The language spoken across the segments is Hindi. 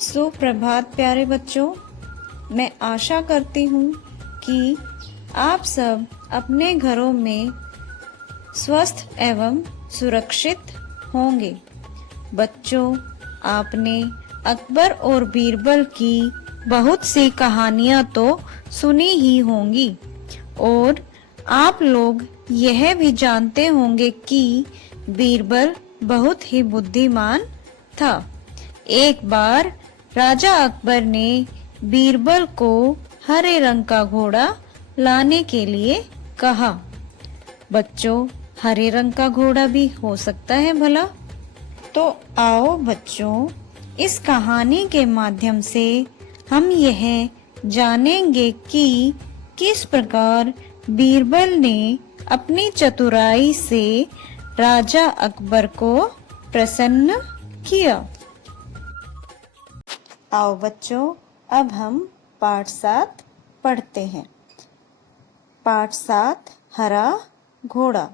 सुप्रभात प्यारे बच्चों, मैं आशा करती हूँ कि आप सब अपने घरों में स्वस्थ एवं सुरक्षित होंगे। बच्चों, आपने अकबर और बीरबल की बहुत सी कहानियाँ तो सुनी ही होंगी और आप लोग यह भी जानते होंगे कि बीरबल बहुत ही बुद्धिमान था। एक बार राजा अकबर ने बीरबल को हरे रंग का घोड़ा लाने के लिए कहा। बच्चों, हरे रंग का घोड़ा भी हो सकता है भला? तो आओ बच्चों, इस कहानी के माध्यम से हम यह जानेंगे कि किस प्रकार बीरबल ने अपनी चतुराई से राजा अकबर को प्रसन्न किया। आओ बच्चों, अब हम पाठ 7 पढ़ते हैं। पाठ 7, हरा घोड़ा।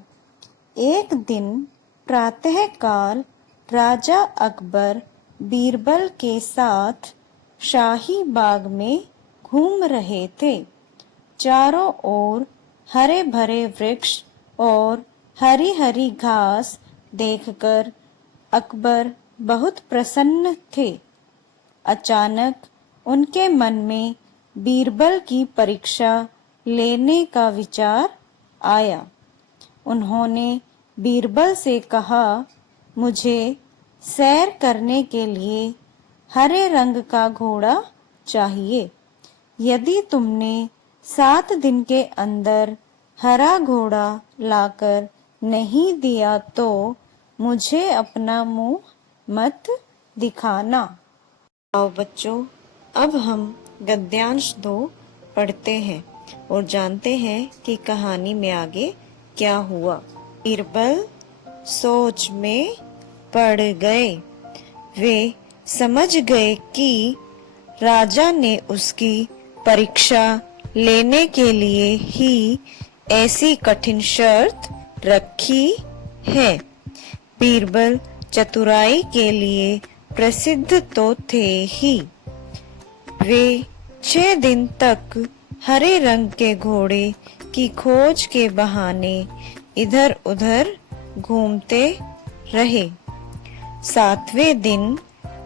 एक दिन प्रातःकाल राजा अकबर बीरबल के साथ शाही बाग में घूम रहे थे। चारों ओर हरे भरे वृक्ष और हरी हरी घास देखकर अकबर बहुत प्रसन्न थे। अचानक उनके मन में बीरबल की परीक्षा लेने का विचार आया। उन्होंने बीरबल से कहा, मुझे सैर करने के लिए हरे रंग का घोड़ा चाहिए। यदि तुमने 7 दिन के अंदर हरा घोड़ा लाकर नहीं दिया तो मुझे अपना मुंह मत दिखाना। आओ बच्चों, अब हम गद्यांश 2 पढ़ते हैं और जानते हैं कि कहानी में आगे क्या हुआ। बीरबल सोच में पड़ गए। वे समझ गए कि राजा ने उसकी परीक्षा लेने के लिए ही ऐसी कठिन शर्त रखी है। बीरबल चतुराई के लिए प्रसिद्ध तो थे ही। वे 6 दिन तक हरे रंग के घोड़े की खोज के बहाने इधर उधर घूमते रहे। 7वें दिन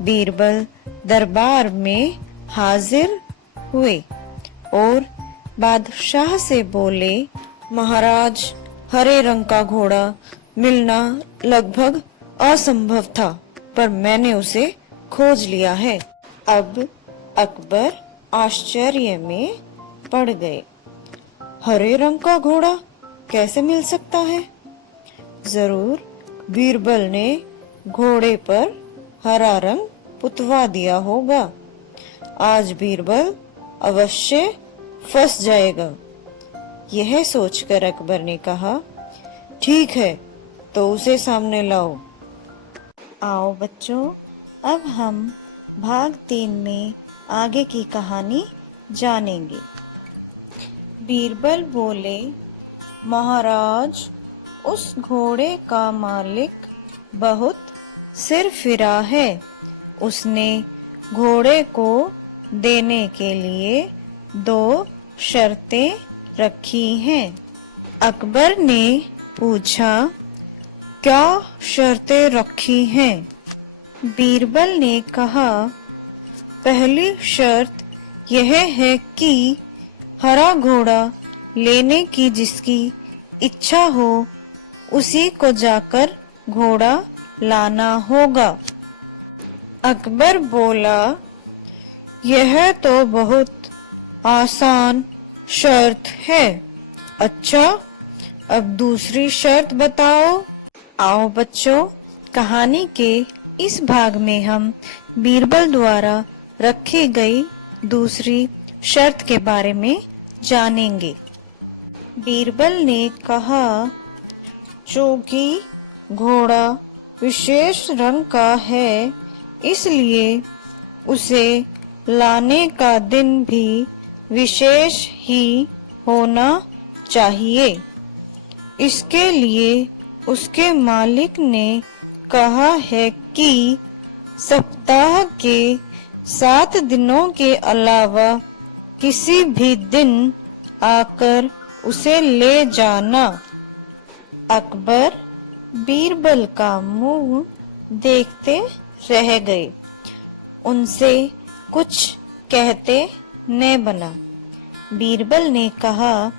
बीरबल दरबार में हाजिर हुए और बादशाह से बोले, महाराज, हरे रंग का घोड़ा मिलना लगभग असंभव था, पर मैंने उसे खोज लिया है। अब अकबर आश्चर्य में पड़ गए। हरे रंग का घोड़ा कैसे मिल सकता है? जरूर बीरबल ने घोड़े पर हरा रंग पुतवा दिया होगा। आज बीरबल अवश्य फंस जाएगा। यह सोचकर अकबर ने कहा, ठीक है, तो उसे सामने लाओ। आओ बच्चों, अब हम भाग 3 में आगे की कहानी जानेंगे। बीरबल बोले, महाराज, उस घोड़े का मालिक बहुत सिरफिरा है। उसने घोड़े को देने के लिए 2 शर्तें रखी हैं। अकबर ने पूछा, क्या शर्तें रखी हैं? बीरबल ने कहा, पहली शर्त यह है कि हरा घोड़ा लेने की जिसकी इच्छा हो उसी को जाकर घोड़ा लाना होगा। अकबर बोला, यह तो बहुत आसान शर्त है। अच्छा, अब दूसरी शर्त बताओ। आओ बच्चों, कहानी के इस भाग में हम बीरबल द्वारा रखी गई दूसरी शर्त के बारे में जानेंगे। बीरबल ने कहा, चूंकि घोड़ा विशेष रंग का है, इसलिए उसे लाने का दिन भी विशेष ही होना चाहिए। इसके लिए उसके मालिक ने कहा है कि सप्ताह के 7 दिनों के अलावा किसी भी दिन आकर उसे ले जाना। अकबर बीरबल का मुंह देखते रह गए। उनसे कुछ कहते न बना। बीरबल ने कहा,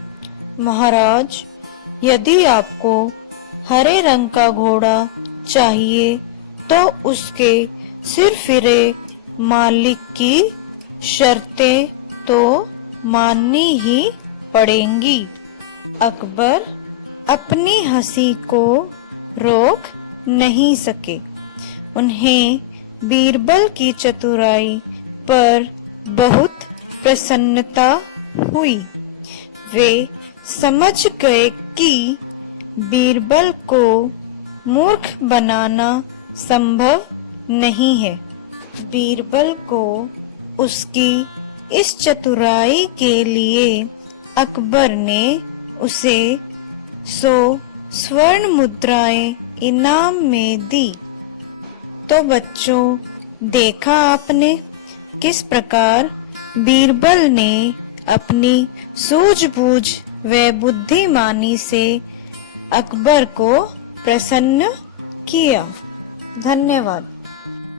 महाराज, यदि आपको हरे रंग का घोड़ा चाहिए तो उसके सिर फिरे मालिक की शर्तें तो माननी ही पड़ेंगी। अकबर अपनी हंसी को रोक नहीं सके। उन्हें बीरबल की चतुराई पर बहुत प्रसन्नता हुई। वे समझ गए कि बीरबल को मूर्ख बनाना संभव नहीं है। बीरबल को उसकी इस चतुराई के लिए अकबर ने उसे 100 स्वर्ण मुद्राएं इनाम में दी। तो बच्चों, देखा आपने किस प्रकार बीरबल ने अपनी सूझबूझ व बुद्धिमानी से अकबर को प्रसन्न किया। धन्यवाद।